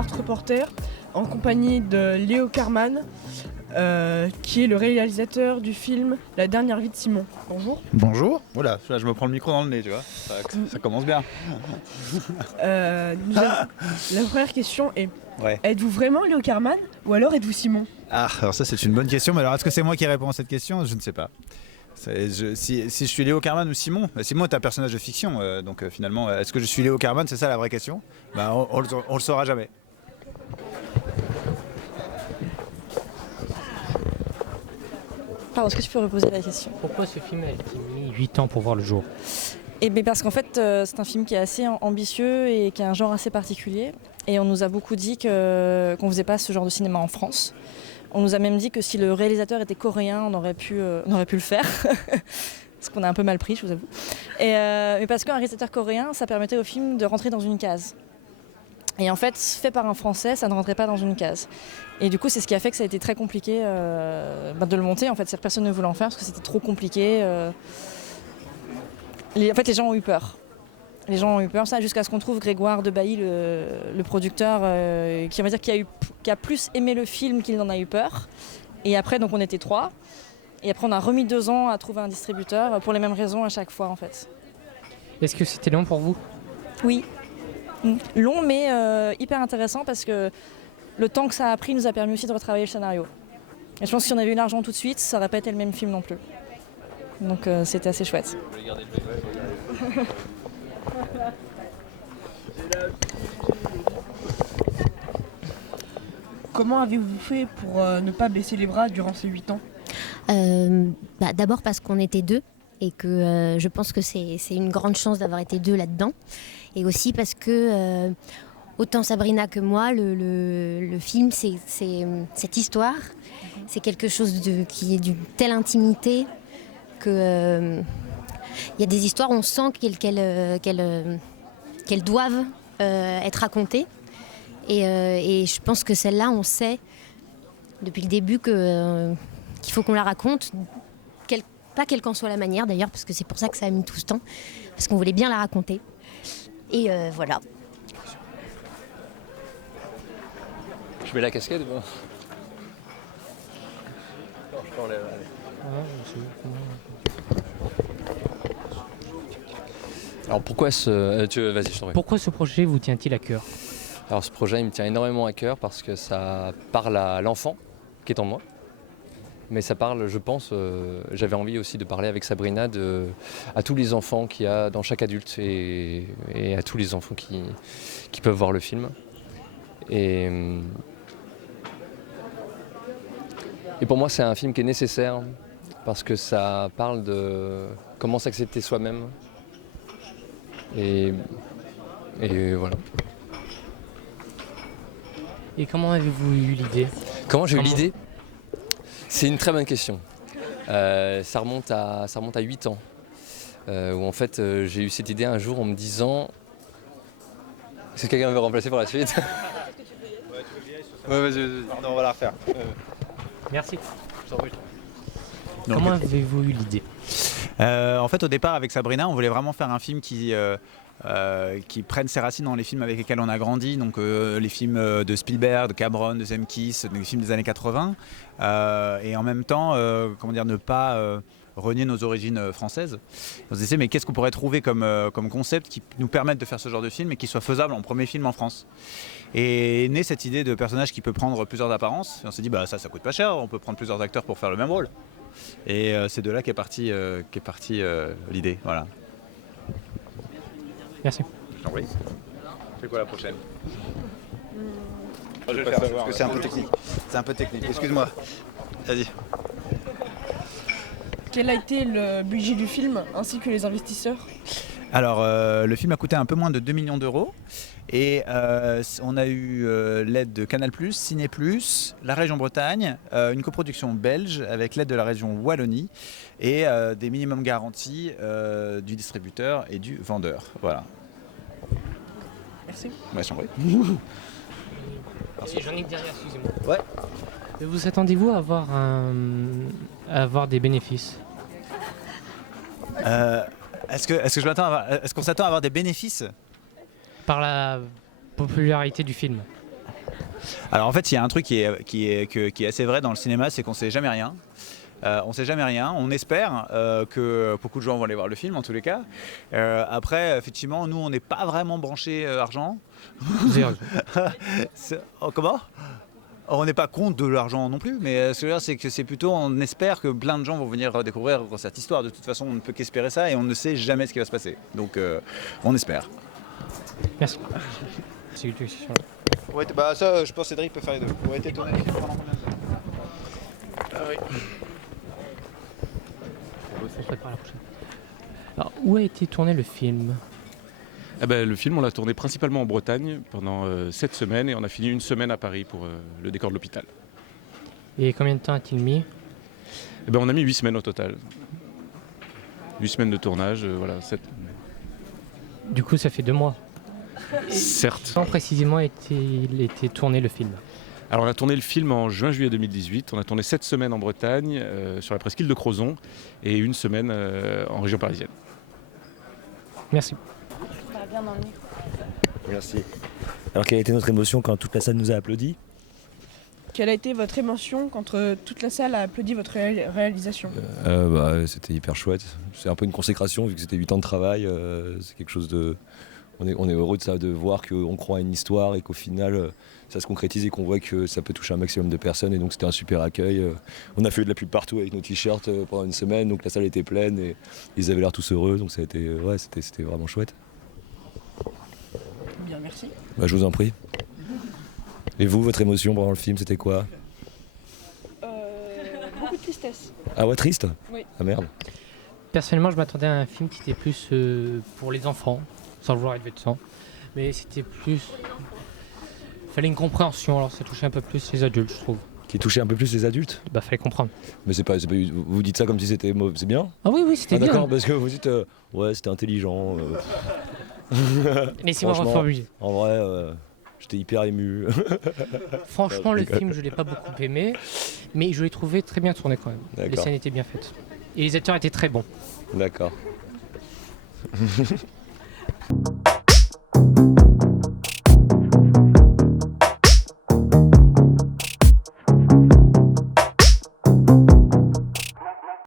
Bart Reporter en compagnie de Léo Carman, qui est le réalisateur du film La dernière vie de Simon. Bonjour. Bonjour. Voilà, là je me prends le micro dans le nez, tu vois. Ça commence bien. La première question est, Ouais. êtes-vous vraiment Léo Carman ou alors êtes-vous Simon? Ah, alors ça c'est une bonne question, mais alors est-ce que c'est moi qui réponds à cette question? Je ne sais pas. Si je suis Léo Carman ou Simon, Simon est un personnage de fiction, donc finalement, est-ce que je suis Léo Carman? C'est ça la vraie question. On le saura jamais. Pardon, est-ce que tu peux reposer la question? Pourquoi ce film a été mis 8 ans pour voir le jour? Eh bien parce qu'en fait, c'est un film qui est assez ambitieux et qui a un genre assez particulier. Et on nous a beaucoup dit qu'on ne faisait pas ce genre de cinéma en France. On nous a même dit que si le réalisateur était coréen, on aurait pu le faire. Parce qu'on a un peu mal pris, je vous avoue. Mais parce qu'un réalisateur coréen, ça permettait au film de rentrer dans une case. Et en fait, fait par un Français, ça ne rentrait pas dans une case. Et du coup, c'est ce qui a fait que ça a été très compliqué de le monter. En fait, personne ne voulait en faire parce que c'était trop compliqué. En fait, les gens ont eu peur. Les gens ont eu peur, ça, jusqu'à ce qu'on trouve Grégoire de Bailly, le producteur, qui, on va dire, qui a plus aimé le film qu'il n'en a eu peur. Et après, donc, on était 3. Et après, on a remis 2 ans à trouver un distributeur pour les mêmes raisons à chaque fois, en fait. Est-ce que c'était long pour vous? Oui. Long, mais hyper intéressant parce que le temps que ça a pris nous a permis aussi de retravailler le scénario. Et je pense que si on avait eu l'argent tout de suite, ça n'aurait pas été le même film non plus. Donc c'était assez chouette. Comment avez-vous fait pour ne pas baisser les bras durant ces 8 ans? D'abord parce qu'on était 2 et que je pense que c'est une grande chance d'avoir été 2 là-dedans. Et aussi parce que autant Sabrina que moi, le film, c'est cette histoire. C'est quelque chose qui est d'une telle intimité que y a des histoires, on sent qu'elles doivent être racontées. Et je pense que celle-là, on sait depuis le début qu'il faut qu'on la raconte, pas quelle qu'en soit la manière d'ailleurs, parce que c'est pour ça que ça a mis tout ce temps, parce qu'on voulait bien la raconter. Et voilà. Je mets la casquette ou pas? Non, je t'enlève, allez. Alors pourquoi vas-y, je t'en prie. Pourquoi ce projet vous tient-il à cœur? Alors ce projet il me tient énormément à cœur parce que ça parle à l'enfant qui est en moi. Mais ça parle, je pense, j'avais envie aussi de parler avec Sabrina à tous les enfants qu'il y a dans chaque adulte et à tous les enfants qui peuvent voir le film. Et pour moi, c'est un film qui est nécessaire parce que ça parle de comment s'accepter soi-même. Et voilà. Et comment avez-vous eu l'idée? Comment j'ai eu l'idée? C'est une très bonne question. Ça remonte à 8 ans. Où en fait j'ai eu cette idée un jour en me disant... Est-ce que quelqu'un veut remplacer pour la suite? Ouais, vas-y. Pardon, on va la refaire. Merci. Je t'en prie. Comment avez-vous eu l'idée? En fait, au départ, avec Sabrina, on voulait vraiment faire un film qui prenne ses racines dans les films avec lesquels on a grandi, donc les films de Spielberg, de Cameron, de Zemeckis, les films des années 80, et en même temps, ne pas renier nos origines françaises. On se disait, mais qu'est-ce qu'on pourrait trouver comme concept qui nous permette de faire ce genre de film et qui soit faisable en premier film en France? Et est née cette idée de personnage qui peut prendre plusieurs apparences. Et on s'est dit, ça coûte pas cher, on peut prendre plusieurs acteurs pour faire le même rôle. Et c'est de là qu'est partie l'idée. Voilà. Merci. Je t'en prie. C'est quoi la prochaine? Je vais le faire parce que c'est un peu technique. C'est un peu technique, excuse-moi. Vas-y. Quel a été le budget du film ainsi que les investisseurs? Alors, le film a coûté un peu moins de 2 millions d'euros. Et on a eu l'aide de Canal+, Ciné+, la région Bretagne, une coproduction belge avec l'aide de la région Wallonie et des minimums garantis du distributeur et du vendeur. Voilà. Merci. Ouais, j'en prie. J'en ai une dernière, excusez-moi. Ouais. Vous attendez-vous à avoir des bénéfices? Est-ce qu'on s'attend à avoir des bénéfices? Par la popularité du film. Alors en fait, il y a un truc qui est assez vrai dans le cinéma, c'est qu'on sait jamais rien. On sait jamais rien. On espère que beaucoup de gens vont aller voir le film en tous les cas. Après, effectivement, nous, on n'est pas vraiment branchés argent. Zéro. Comment ? On n'est pas contre de l'argent non plus, mais ce que je veux dire, c'est que c'est plutôt, on espère que plein de gens vont venir découvrir cette histoire. De toute façon, on ne peut qu'espérer ça et on ne sait jamais ce qui va se passer. Donc, on espère. Merci. C'est une question. Ouais, bah ça, je pense que Cédric peut faire les deux. Ouais, t'es tourné. On se prépare à la prochaine. Alors, où a été tourné le film? Eh ben, le film, on l'a tourné principalement en Bretagne pendant 7 semaines et on a fini une semaine à Paris pour le décor de l'hôpital. Et combien de temps a-t-il mis? Eh ben, on a mis 8 semaines au total. 8 semaines de tournage, voilà. Du coup, ça fait 2 mois. Certes. Quand précisément a-t-il été tourné le film? Alors on a tourné le film en juin-juillet 2018. On a tourné 7 semaines en Bretagne, sur la presqu'île de Crozon, et une semaine en région parisienne. Merci. Merci. Alors quelle a été notre émotion quand toute la salle nous a applaudi? Quelle a été votre émotion quand toute la salle a applaudi votre réalisation? C'était hyper chouette. C'est un peu une consécration vu que c'était 8 ans de travail. C'est quelque chose de... On est heureux de ça, de voir qu'on croit à une histoire et qu'au final ça se concrétise et qu'on voit que ça peut toucher un maximum de personnes. Et donc c'était un super accueil. On a fait de la pub partout avec nos t-shirts pendant une semaine, donc la salle était pleine et ils avaient l'air tous heureux. Donc ça a été, c'était vraiment chouette. Bien, merci. Bah, je vous en prie. Et vous, votre émotion pendant le film, c'était quoi? Beaucoup de tristesse. Ah ouais, triste? Oui. Ah merde. Personnellement, je m'attendais à un film qui était plus pour les enfants, sans vouloir être médecin. Mais c'était plus... Il fallait une compréhension, alors ça touchait un peu plus les adultes, je trouve. Qui touchait un peu plus les adultes? Bah, fallait comprendre. Mais vous dites ça comme si c'était mauvais, c'est bien? Ah oui, c'était bien. D'accord, parce que vous dites, ouais, c'était intelligent. Laissez-moi Franchement, reformuler. En vrai, j'étais hyper ému. Franchement, le film, je l'ai pas beaucoup aimé, mais je l'ai trouvé très bien tourné quand même. Les D'accord. scènes étaient bien faites. Et les acteurs étaient très bons. D'accord.